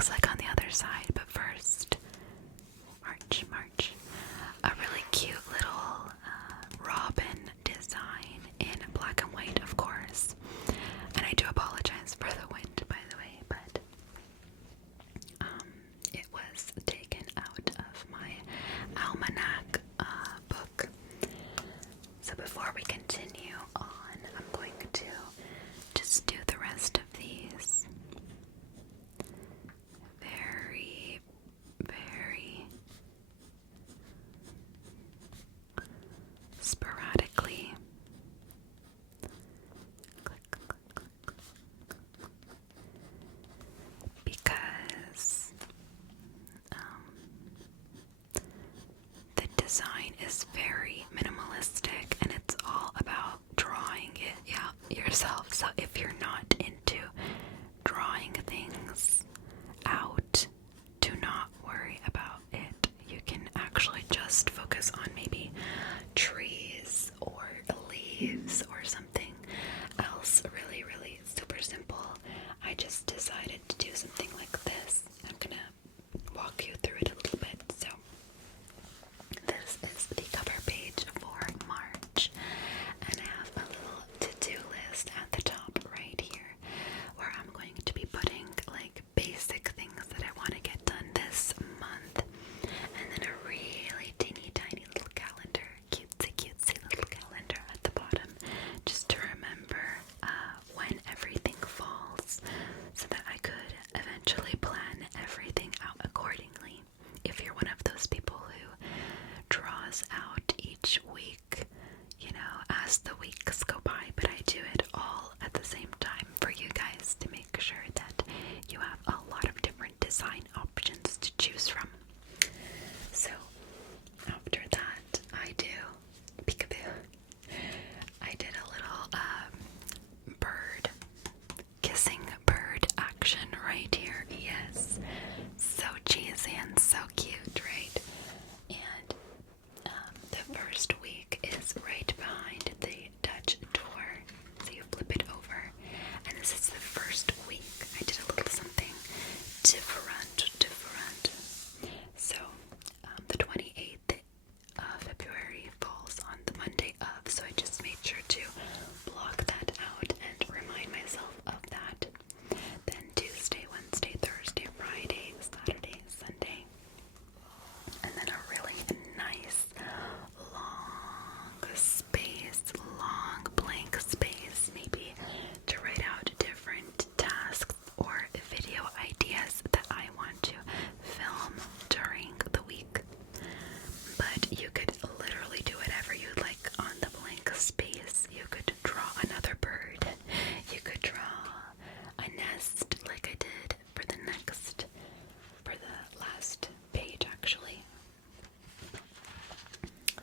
looks like on the other side. But first, March. A really cute little robin design in black and white, of course. And I do apologize for the wind, by the way, but it was taken out of my almanac book. So before we continue on, I'm going to just do the rest of these very, very sporadically. Click, click, click. Because the design is very minimalistic and it's all about drawing it out yourself. So if you're not into drawing things out, do not worry about it. You can actually just focus on maybe trees or leaves or something else really, really super simple. I just decided to do something like this. I'm gonna walk you through it a little bit. So this is the cover page for March, and I have a little to-do list at the top right here where I'm going to be putting like basic things that I want to get done this month, and then a really teeny tiny little calendar, cutesy little calendar at the bottom, just to remember when everything falls, so that I could eventually plan everything out accordingly. If you're one of those people who draws out each week, you know, as the weeks go by, but I do it all at the same time for you guys to make sure that you have a lot of different design options to choose from. So after that, I do peekaboo. I did a little bird kissing bird action right here. Yes, so cheesy and so cute, right? And the first week is right behind the Dutch door, so you flip it over, and this is the first week. I did a little something different. So the 28th of February falls on the Monday of, so I just made sure to block that out and remind myself of that. Then Tuesday, Wednesday, Thursday, Friday, Saturday, Sunday, and then a really nice long blank space, maybe to write out different tasks or video ideas that I want to film during the week. But you could literally do whatever you like on the blank space. You could draw another bird. You could draw a nest like I did for the last page actually.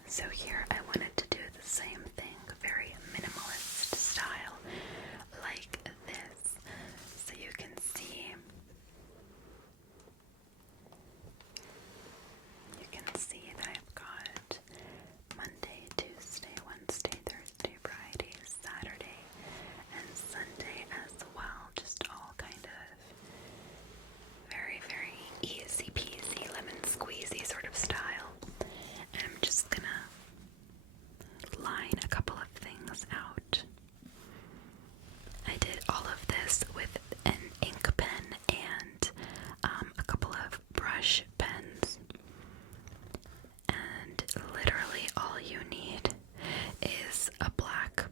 So here I wanted to do the same thing, very minimalist style, like this. So you can see that I've got Monday, Tuesday, Wednesday, Thursday, Friday, Saturday, and Sunday as well. Just all kind of very, very easy peasy, lemon squeezy sort of style. And I'm just gonna line a couple of things out. I did all of this with an ink pen and a couple of brush pens. And literally all you need is a black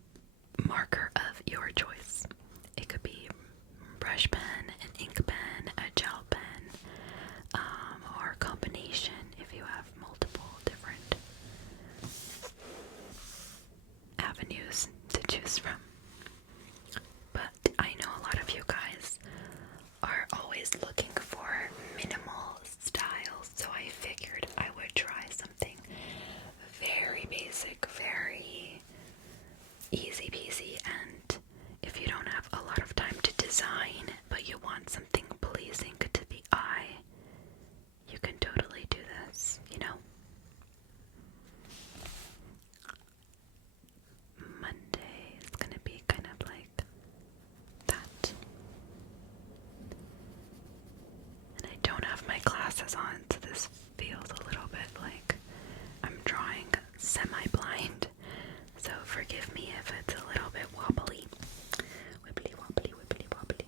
marker of your choice. It could be brush pen, an ink pen, a gel pen, glasses on, so this feels a little bit like I'm drawing semi-blind. So forgive me if it's a little bit wobbly. Wibbly wobbly, wibbly wobbly.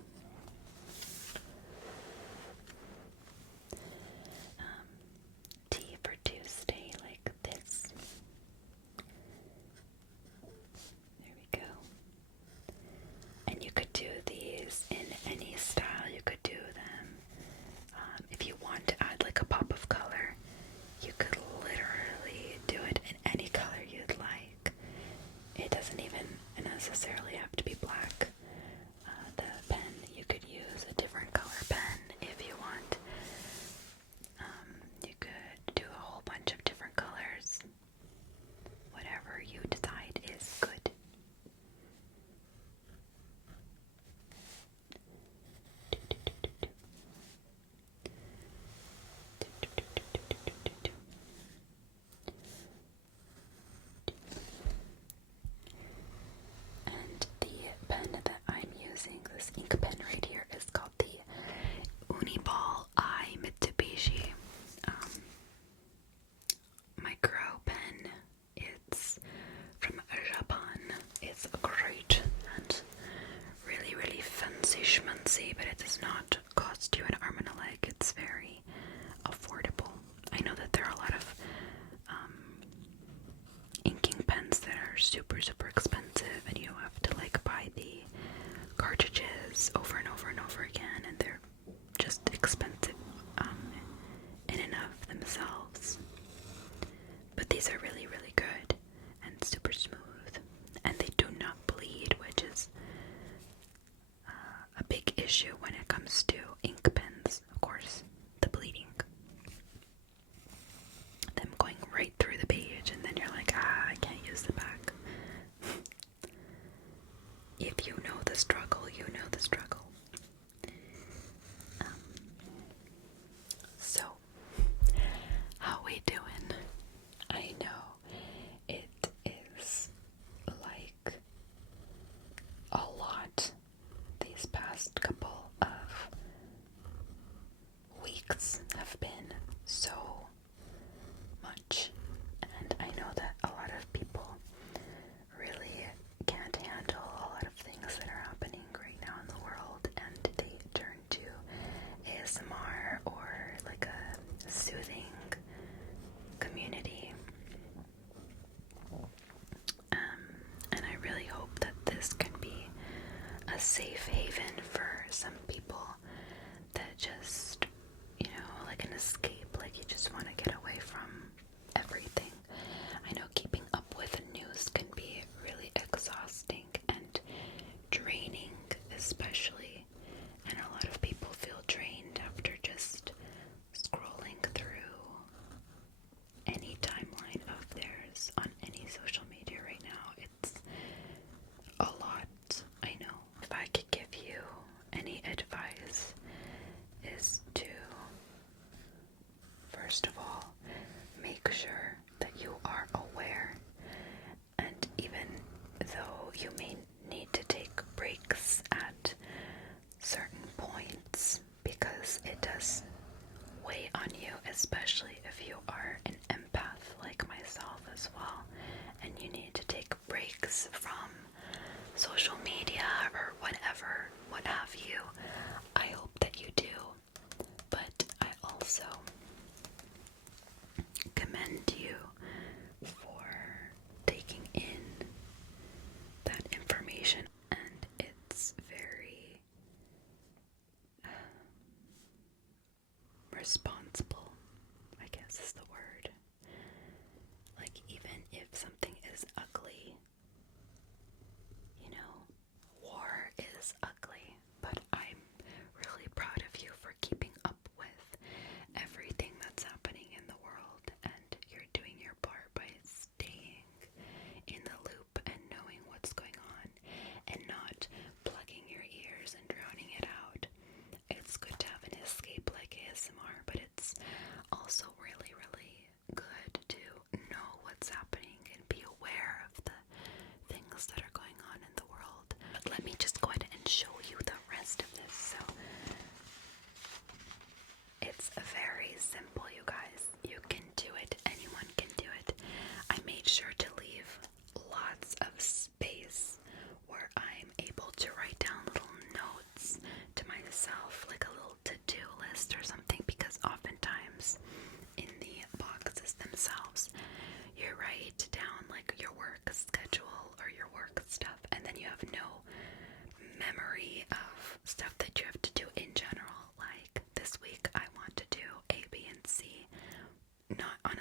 T for Tuesday, like this. There we go. And you could do these in any style. You could do them. If you want to add like a pop of color, you could literally do it in any color you'd like. It doesn't even necessarily have to be black. The pen, you could use a different color pen if you want. You could do a whole bunch of different colors. Whatever you decide is good. And the pen that I'm using, this ink pen right here, is called the Uniball I Mitsubishi micro pen. It's from Japan. It's great and really, really fancy schmancy, but it does not cost you an arm and a leg. It's very affordable. I know that there are a lot of inking pens that are super, super expensive, and you have to like buy the cartridges over and over and over again, and they're just expensive in and of themselves. But these are really, really good and super smooth, and they do not bleed, which is a big issue when it comes to ink pens, of course, the bleeding. Them going right through the page, and then you're like, I can't use the back. If you know the struggle, you know the struggle. So, how we doing? I know it is like a lot these past couple of weeks have been so much, and I know that a lot of people really can't handle a lot of things that are happening right now in the world, and they turn to ASMR or like a soothing community. And I really hope that this can be a safe haven for some people that just, you know, like an escape, like you just want to get away from everything. I know keeping up with the news can be really exhausting and draining, especially, and a lot of people feel drained after just scrolling through any timeline of theirs on any social media right now. It's a lot, I know. If I could give you any advice, is to, first of all, make sure that you are aware, and even though you may need to take breaks at certain points, because it does weigh on you, especially if you are an empath like myself as well, and you need to take breaks from social media or whatever, what have you. I hope that you do, but I also commend you for taking in that information, and it's very responsible, I guess is the word. Like, even if something is ugly, you know, war is ugly, but I'm really proud of you for keeping up with everything that's happening in the world, and you're doing your part by staying in the loop and knowing what's going on and not plugging your ears and drowning it out. It's good to have an escape like ASMR, but it's also really, really good to know what's happening and be aware of the things that are going on in the world. But let me just go ahead and show you the rest of this. So it's very simple.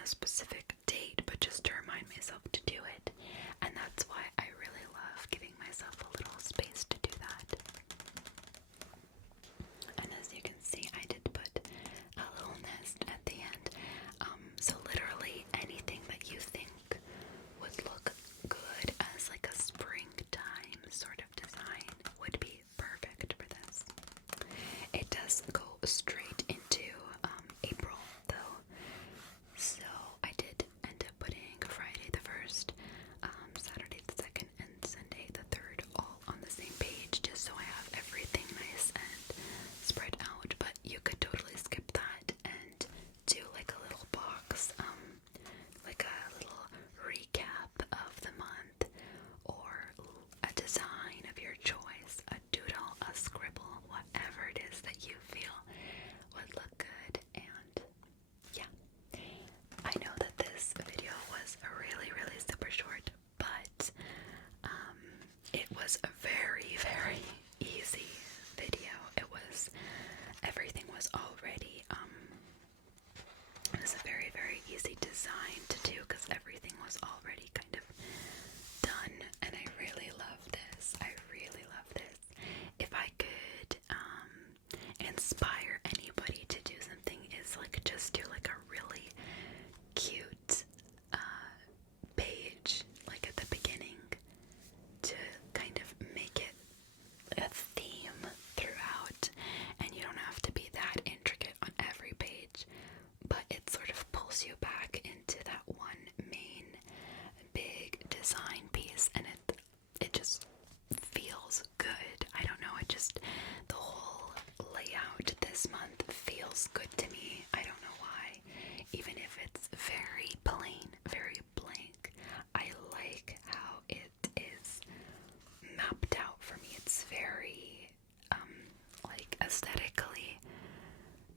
a specific date, but just to remind myself to do it. And that's why I really love giving myself a little space to do that. And as you can see, I did put a little nest at the end. So literally anything that you think would look good as like a springtime sort of design would be perfect for this. It does go straight into April though, so I did end up putting Friday the 1st, Saturday the 2nd, and Sunday the 3rd all on the same page, just so I have everything nice and spread out. But you could totally skip that and do like a little box, like a little recap of the month, or a design of your choice, a doodle, a scribble, whatever it is that you feel would look good. And yeah, I know that this video was really, really super short, but it was a very, very easy video. Everything was already, it was a very, very easy design to do because everything was already kind of done, and I really love this. I really love this. If I could inspire anybody to do something, is like just do like a really cute page like at the beginning to kind of make it a theme throughout, and you don't have to be that intricate on every page, but it sort of pulls you back into that one main big design piece, and it just feels good. I don't know, the whole layout this month feels good to me. I don't know why. Even if it's very plain, very blank, I like how it is mapped out for me. It's very, like, aesthetically,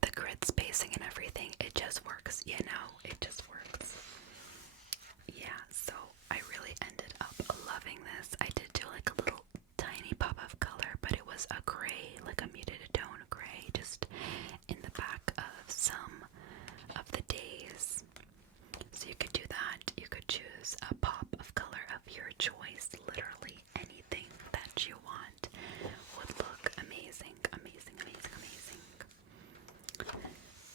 the grid spacing and everything, it just works, you know? It just works. Yeah, so I really ended up loving this. I did do like a little tiny pop of color, but it was a gray, like a muted tone gray, just in the back of some of the days. So you could do that. You could choose a pop of color of your choice. Literally anything that you want would look amazing, amazing, amazing, amazing.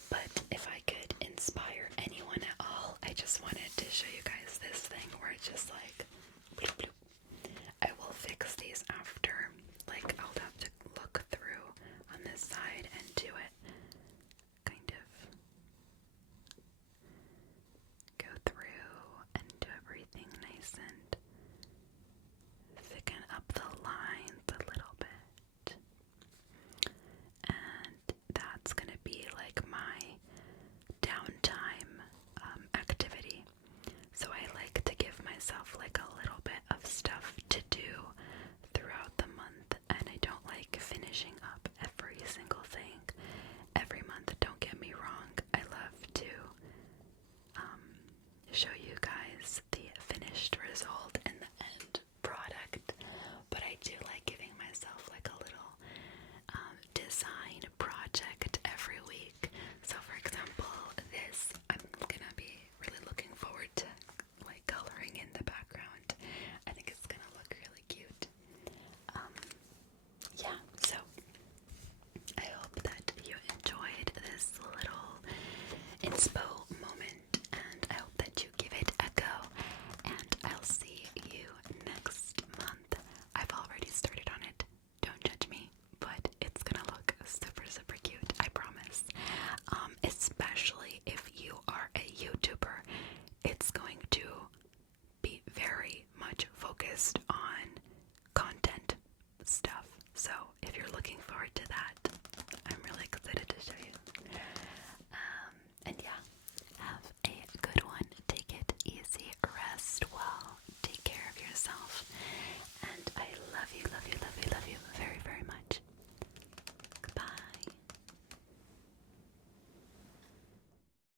But if I could inspire anyone at all, I just wanted to show you guys this thing where it just like